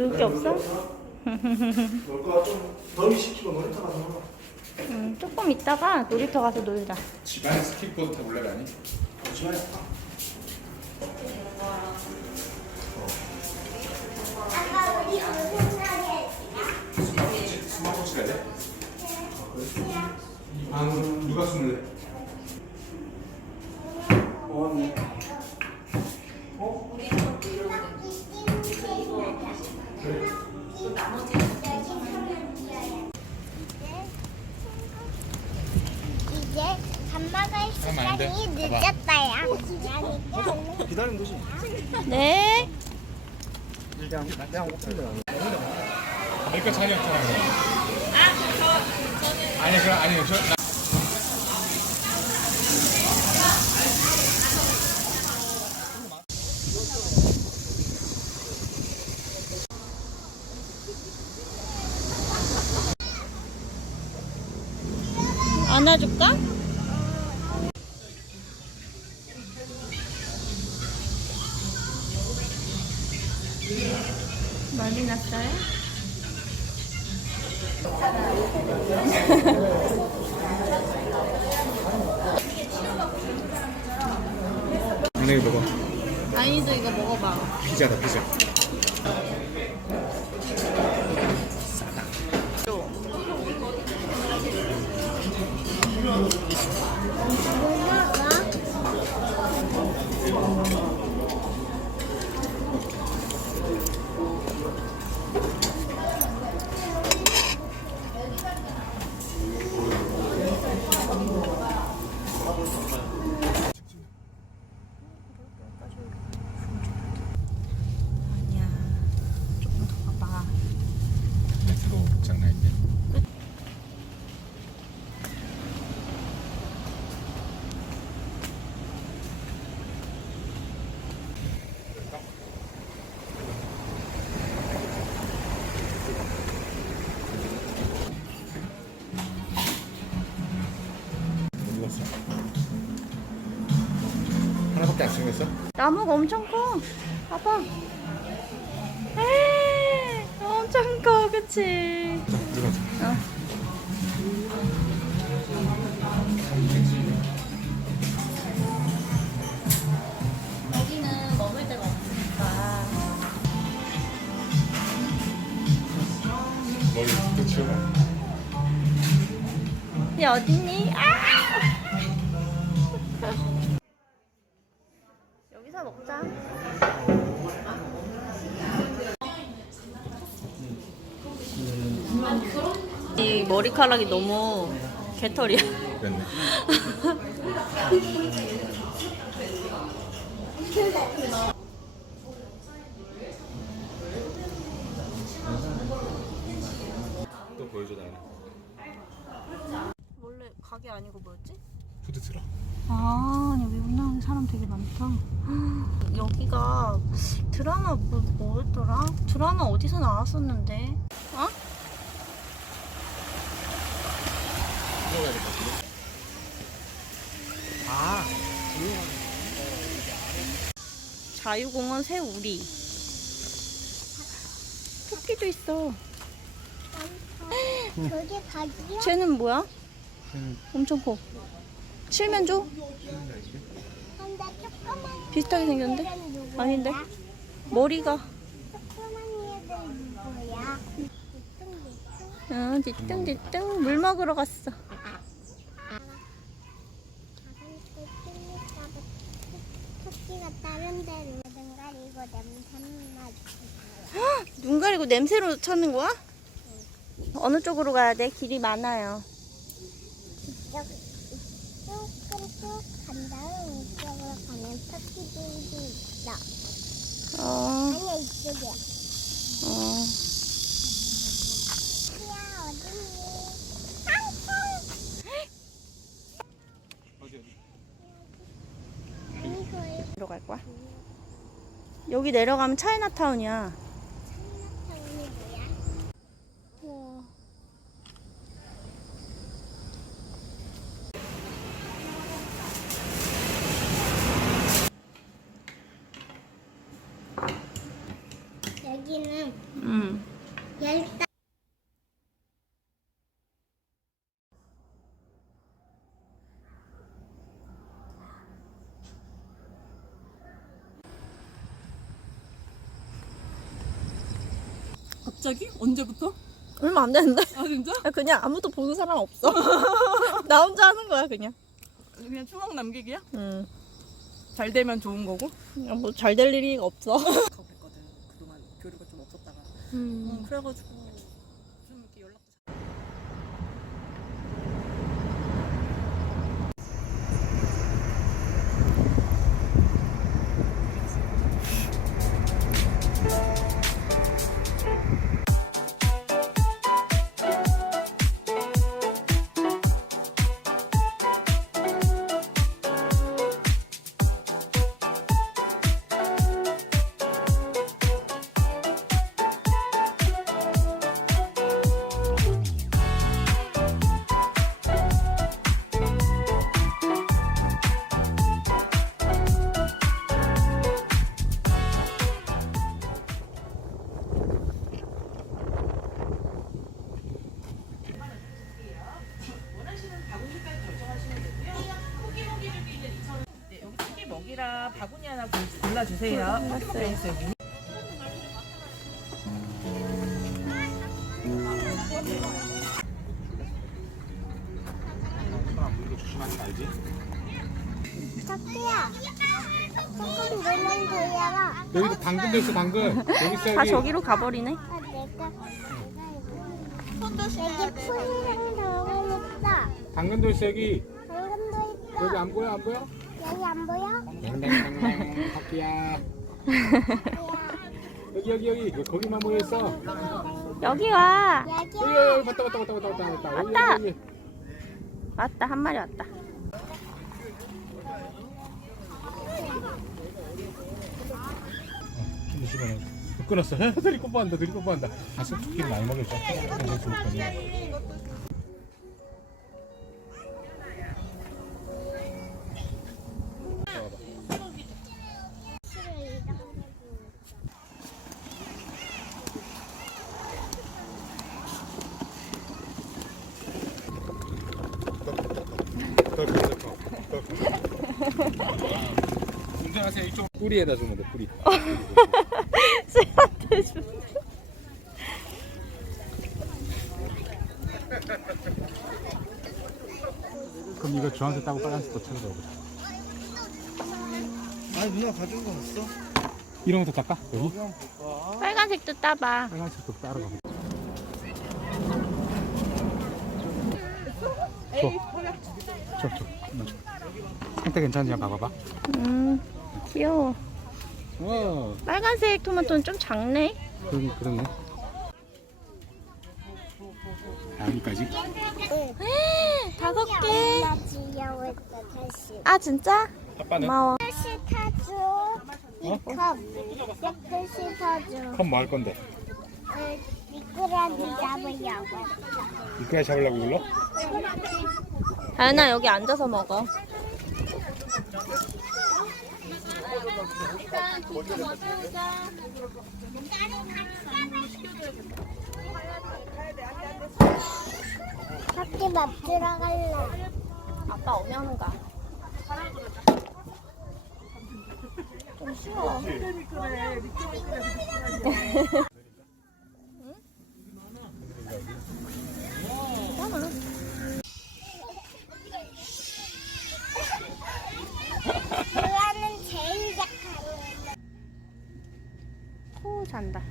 놀게 없어? 놀까 좀 더위 식히고 놀이터 가서 놀아. 응, 조금 있다가 놀이터 가서 놀자. 집안에 스킵보드 타고 올라가니? 집안에 숨바꼭질 할래? 방 누가 숨을래? 어, 네. 어? 이제 밥 먹을 잠깐만, 안 돼. 시간이 봐봐. 늦었다야. 가자. 기다리면 되지. 네. 그냥 그냥 오픈돼. 그러니까 자리 없잖아. 아니 그럼 아니 저 나. 안아줄까? 많이 났어요? 안에 먹어. 아이도 이거 먹어봐. 피자다 피자. 나무가 엄청 커. 봐봐. 에이, 엄청 커, 그치? 어. 여기는 먹을 데가 없으니까. 머리 또 치워봐. 얘 어딨니? 아! 여기서 먹자. 이 머리카락이 너무 개털이야. 그랬네. 또 보여줘 나는. 원래 가게 아니고 뭐였지? 푸드 트럭. 아, 여기 운영하는 사람 되게 많다. 여기가 드라마 뭐, 뭐였더라? 드라마 어디서 나왔었는데? 어? 들어가야 될 것 같은데. 아, 자유공원 새우리. 토끼도 있어. 저게 바지야? 쟤는 뭐야? 엄청 커. 칠면조? 근데 조그만 비슷하게 생겼는데? 누구야? 아닌데? 머리가. 조그만 얘들 누구야? 뚱뚱 응, 뒤뚱뒤뚱 물 먹으러 갔어. 토끼가 다른 데로 눈 가리고 냄새 눈 가리고 냄새로 찾는 거야? 어느 쪽으로 가야 돼? 길이 많아요. 조금 쭉간 다음 이쪽으로 가면 토끼들이 있어. 어, 아니야 이쪽이야. 어. 토끼야 어딨니? 어디 어디? 아니 거의 어디로 갈 거야? 여기 내려가면 차이나타운이야. 차이나타운이 뭐야? 우와. 여기는 응. 열다. 갑자기? 언제부터? 얼마 안 됐는데? 아 진짜? 그냥 아무도 보는 사람 없어. 나 혼자 하는 거야 그냥. 그냥 추억 남기기야? 응. 잘 되면 좋은 거고? 뭐잘 될 일이 없어. 그동안 교류가 좀 없었다가 음. 응, 그래가지고 조금 물만 열어. 여기도 당근도 있어 당근. 여기 있어 다 여기. 저기로 가버리네. 아, 내가 여기 풀이랑 당근 있어. 당근도 있어 여기. 당근도 있어. 여기 안 보여 안 보여? 여기 안 보여? 토끼야. 여기 여기 여기 여기 거기만 모여 있어. 여기 와. 여기 여기야. 여기 왔다 왔다 왔다 왔다 왔다 왔다. 여기 왔다. 여기 여기. 왔다 한 마리 왔다. 좀 조심해. 끊었어. 들이 뽀뽀한다. 들이 뽀뽀한다. 가서 토끼 많이. 그래서 좋을 거네. 운전하세요. 이쪽 뿌리에다 주면 돼. 뿌리. 쟤한테 준. 그럼 이거 주황색 따고 빨간색도 찾아보자. 아니 누나 가져온 거 없어? 이런 것도 닦아? 여기? 빨간색도 따봐. 빨간색도 따로 가보자. 줘. 줘, 줘. 이거 줘. 상태 괜찮냐 봐봐봐. 음 귀여워. 와, 빨간색 토마토는 좀 작네. 그러네. 아, 여기까지? 다섯 개. 아 진짜? 아빠는? 고마워. 다시 타줘. 이 컵. 다시 타줘. 그럼 뭐 할 건데? 어, 미꾸라지 잡으려고. 이까지 잡으려고 불러? 다현아 여기 앉아서 먹어. 밖에 밥 들어갈래. 아빠 오면 가. 좀 쉬워. 괜찮아. 그거는 제일 약한. 코 잔다.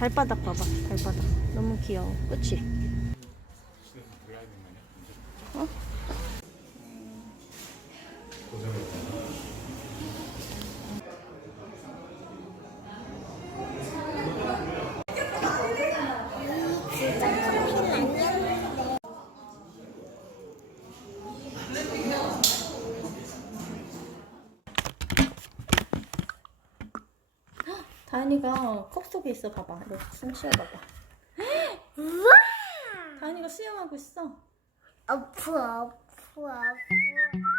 발바닥 봐봐. 발바닥. 너무 귀여워. 그치? 진짜 커피는 아니었는데. 다현이가 컵 속에 있어. 봐봐. 이거 숨 쉬어봐봐. 우와! 다현이가 수영하고 있어. 아프 아프 아프.